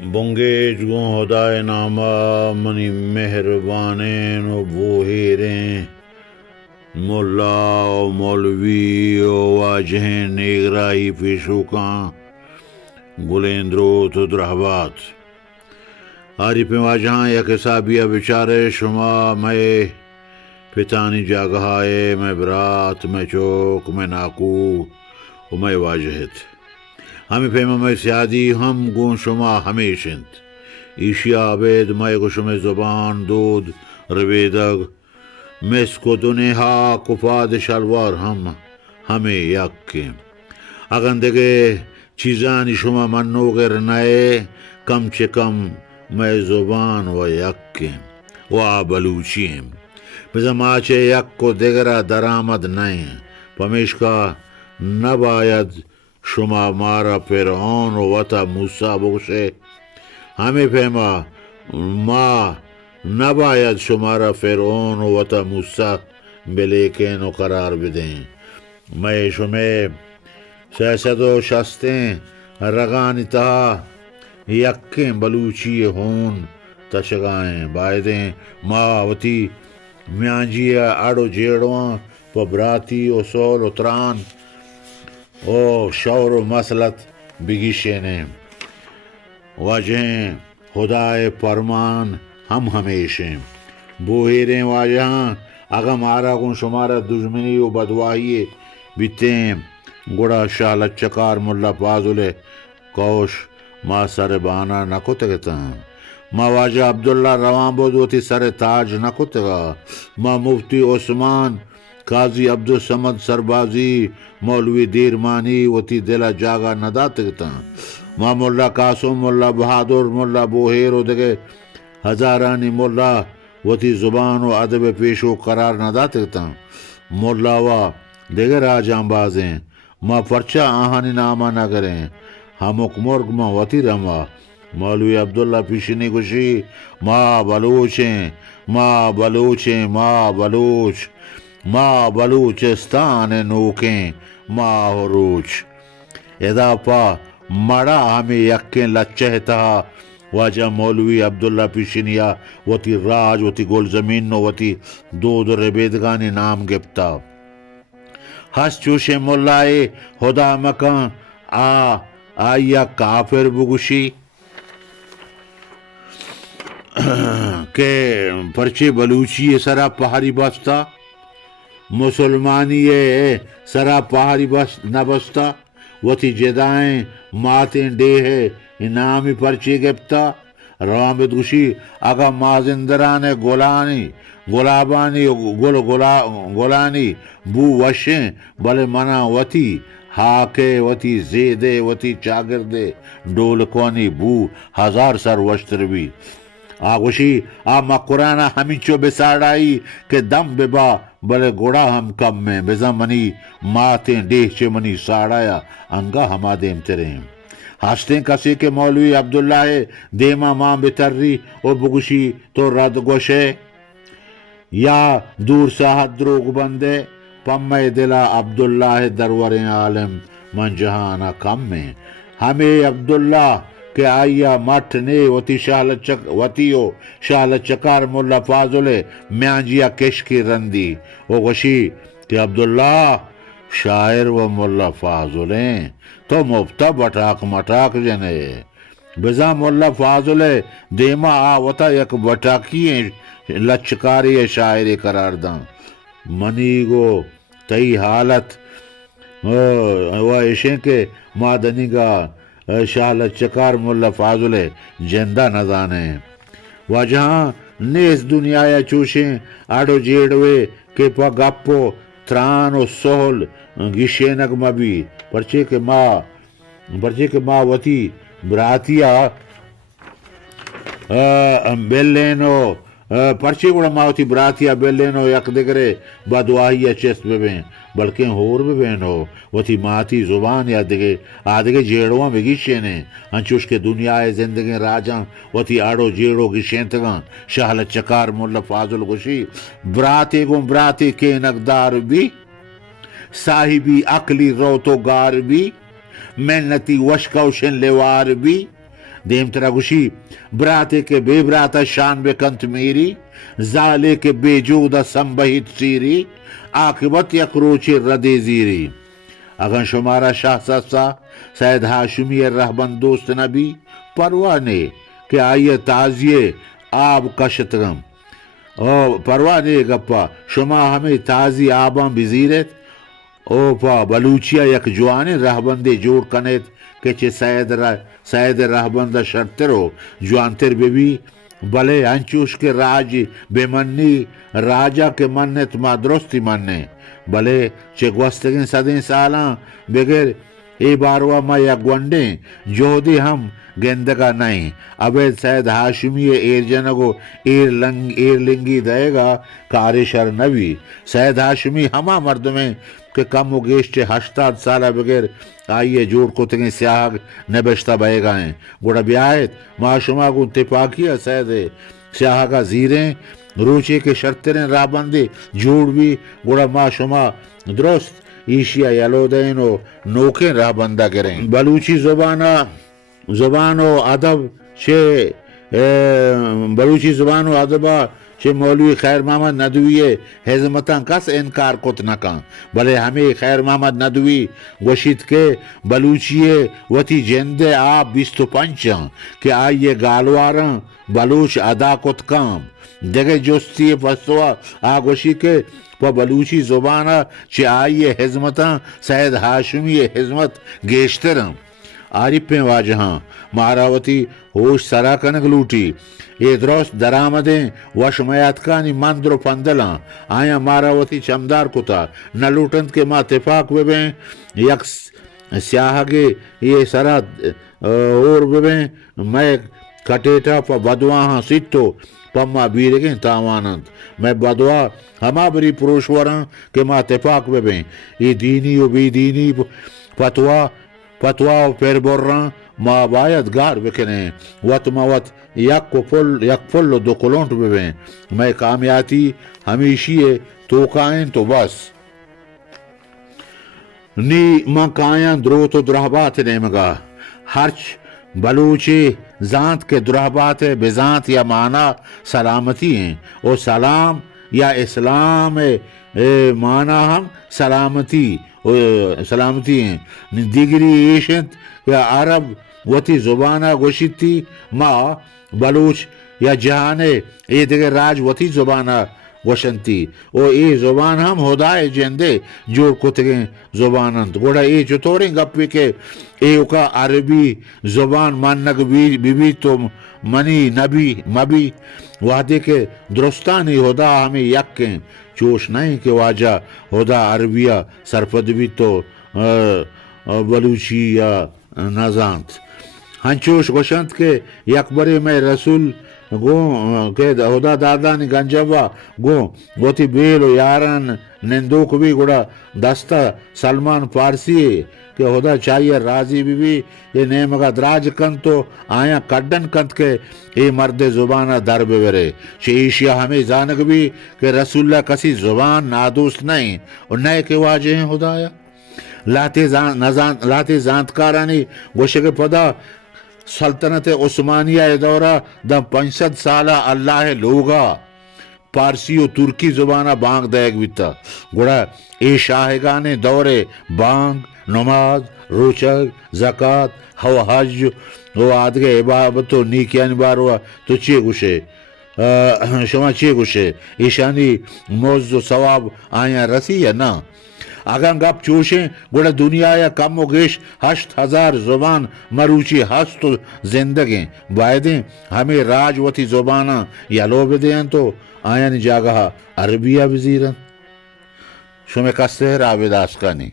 بونگے جگوں خدائے نامہ منی مہربانیں و بوہیریں ملا و مولوی و واجہیں نیگرائی پیشوکاں گلیندرو تو درہبات عارف واجہاں یک حسابیہ بچارے شما میں پتانی جاگہائے میں برات میں چوک میں ناکو و میں واجہت ہمیں پیما میں سیادی ہم گون شما ہمیشند ایشیا عبید میں گشم زبان دود رویدگ مسکو دنیا کفاد شلوار ہمیں یکیم اگندگے چیزانی شما منوگر نئے کم چے کم میں زبان و یکیم و بلوچیم بزماچے یک کو دگرہ درآمد نہیں پمیش کا نباید شما مارا فرعون و وطا موسیٰ بگشے ہمیں فہما ما نباید شمارا فرعون و وطا موسیٰ بلیکن و قرار بدیں میں شمیں سیسد و شستیں رگانی تہا یکیں بلوچی ہون تشگائیں بائدیں ما وطی میانجی اڑو جیڑواں پبراتی و سول و تران او شور و مسلط بگیشنے واجہیں خدائے فرمان ہم ہمیشیں بوہیریں واجہاں اگا مارا گن شمارا دشمنی و بدواہی بیتیں گڑا شاہ لچکار ملا فاضل کوش ما سر بانا نکو تگتا ما واجہ عبداللہ روان بود وتی سر تاج نکو تگا ما مفتی عثمان قاضی عبدالصمد سربازی مولوی دیرمانی وتی دلا جاگا نداتگتا ما ملا قاسم ملا بہادر ملا بوہیر و دگے ہزارانی ملا وتی زبان و ادب پیشو قرار نداتگتا ملا و دیگر آجان بازیں ما پرچہ آہانی نامہ نگریں ہمک مرگ ما وتی رما مولوی عبداللہ پیشنی گوشی ما بلوچیں ما بلوچیں ما بلوچ ما بلوچستان نوکیں ما حروچ ادا پا مڑا ہمیں یکیں لچہتا واجہ مولوی عبداللہ پیشنیا وتی راج وتی گول زمین نو وتی دود ربیدگانی نام گپتا ہس چوشے ملائے خدا مکان آیا کافر بگوشی کہ پرچے بلوچی سرا پہاڑی بستا مسلمانی سرا پہاڑی نہ بستا وتی جدائیں ماتیں ڈے ہے انامی پرچے گپتا روان بدگوشی اگا مازندران گولانی گلابانی گولانی بو وشیں بلے منا وتی ہاکے وتی زیدے وتی چاگردے ڈولکوانی بو ہزار سر وشتر بھی آگوشی آما قرآن ہمیں بساڑائی کہ دم ببا بلے گوڑا ہم کم میں بزا منی ماتیں ڈیہ چے منی ساڑایا انگا ہما دیم تریں ہستے کسی کے مولوی عبداللہ دیما ماں بتری اور بگوشی تو رد گوشے یا دور ساحت دروگ بندے پمے دلا عبداللہ درور عالم من جہانا کم میں ہمیں عبداللہ کہ آئیا مٹھ نے وتی شال چکار ملا فاضل میانجیا کش کی رندی او گوشی کہ عبداللہ شاعر و ملا فاضلیں تو مفتا بٹاک مٹاک جنے بزا ملا فاضل دیما آوتا یک بٹاکی لچکاری شاعری قرار داں منی گو تئی حالت وہ ایشیں کے مادنی گا شاہ لچکار ملا فاضل جندہ نزانے واجہاں نیس دنیا چوشیں آڑو جیڑوے کے پا گپو تران و سہل گشینگ مبی پرچے کے ماں وتی براتیا بیلینو پرچے گوڑا ماوتی براتیا بیلینو یک دگرے بدواہی چست ببین بلکہ ہور ببینو وتی ماتی زبان یا آدگے جیڑواں بگیشینے انچوش کے دنیا زندگی راجاں وتی آڑو جیڑو گیشینتگاں شاہ لچکار ملا فاضل گوشی براتے کے نقدار بھی صاحبی عقلی روتو گار بھی محنتی وشکوشن لیوار بھی دیم ترا گوشی براتے کے بے براتا شان بکنت میری زالے کے بے جودہ سنبہت سیری عاقبت یک روچ ردے زیری اگن شمارا شاہ سسا سید ہاشمی رہبند دوست نبی پرواہ نے کہ آئیے تازیے آب کشترم او پرواہ نے گپا شما ہمیں تازی آباں بزیرت او پا بلوچیا یک جوانے رہبندے جوڑ کنیت کہ چھ سید رہبندہ شرطرو جوانتر بی بلے انچوش کے راج بے منی راجہ کے منت ما درستی مننے بلے چھ گوستگین صدین سالاں بغیر ای باروا ما یک گونڈیں جوہدی ہم گندگا نہیں ابید سید ہاشمی ایر جنگو ایر لنگی دے گا کار شر نبی سید ہاشمی ہما مردمیں کہ کم و گیشت 80 سالہ بغیر آئیے جوڑ کو تگیں سیاہ نبشتہ بے گائیں گوڑا بیایت ما شما کو اتفاقیہ سید سیاہ کا زیریں روچے کے شرطریں راہ بندے جوڑ بھی گوڑا ما شما درست ایشیا یلو دین و نوکیں راہ بندہ کریں بلوچی زبان و ادب بلوچی زبان و ادبہ چھ مولوی خیر محمد ندوی حزمتاں کس انکار کت نکاں بلے ہمیں خیر محمد ندوی گوشت کے بلوچیے وتی جندے آپ 25 کہ آئیے گالواراں بلوچ ادا کت کام جگہ جستی پستوا آگوشی کے پا بلوچی زبانہ چھ آئیے حزمتاں سید ہاشمی حزمت گیشترم عارفیں واجہاں ماراوتی ہوش سرا کنگ لوٹی یہ درست درآمدیں وشمیاتکانی مندر و پندلاں آیا ماراوتی چمدار کتا نہ لوٹند کے ما اتفاق ببیں یک سیاہ گے یہ سرا اور ببیں میں کٹیٹا پا بدواہاں سیٹو پما بیرگیں تاوانند میں بدوا ہما بری پروشوراں کہ ما اتفاق ببیں یہ دینی و بی دینی پتوا و پیر برراں ما باید گار بکنے وط موت یک پل و دو کلونٹ ببیں میں کامیاتی ہمیشی تو کائن تو بس نی ما کائن درو تو درہبات نیمگا ہرچ بلوچی زانت کے درہبات بزانت یا معنی سلامتی ہیں اور سلام یا اسلام معنی ہم سلامتی ہیں دیگری ایشت یا عرب وتی زبانہ گوشتی ما بلوچ یا جہانے یہ دیگر راج وتی زبانہ گوشنتی او ای زبان ہم ہدائے جندے جوڑ کتگیں زبانند گوڑا ای چطوریں گپی کے ای اوکا عربی زبان ماننگ بی تو منی نبی مبی وحدے کے درستانی ہدا ہمیں یکیں چوش نہیں کہ واجہ ہدا عربیہ سرپد بھی تو بلوچی یا نازانت ہنچوش گوشند کے یکبری میں رسول گو کہ ہدا دادانی گنجبا گوتی بیل و یاران نندوک بھی گوڑا دستا سلمان پارسی کہ ہدا چاہیے راضی بھی یہ نیمگا دراج کن تو آیا کڈن کند کے یہ مرد زبانہ در بورے چیشیا ہمیں زانگ بھی کہ رسول اللہ کسی زبان نادوست نہیں اور نئے کے واجہ ہیں ہدایا لاتے زانتکارانی گوشے کے پدا سلطنت عثمانیہ دورہ دم 500 سالہ اللہ لوگا پارسی و ترکی زبانہ بانگ دیگ بیتا گوڑا اے شاہگانے دورے بانگ نماز روچک زکاة حج و آدھگے عبادت و نیکیان باروا تو چیئے گوشے شما چیئے گوشے ایشانی موز و ثواب آیا رسی یا نا اگر گپ چوشیں گوڑا دنیا یا کم و گیش 8000 زبان مروچی ہست و زندگیں بائدیں ہمیں راج وتی زبانہ یا لو بدیں تو آیا نی جاگہا عربیہ وزیرن شمی کستے ہے رابد آسکانی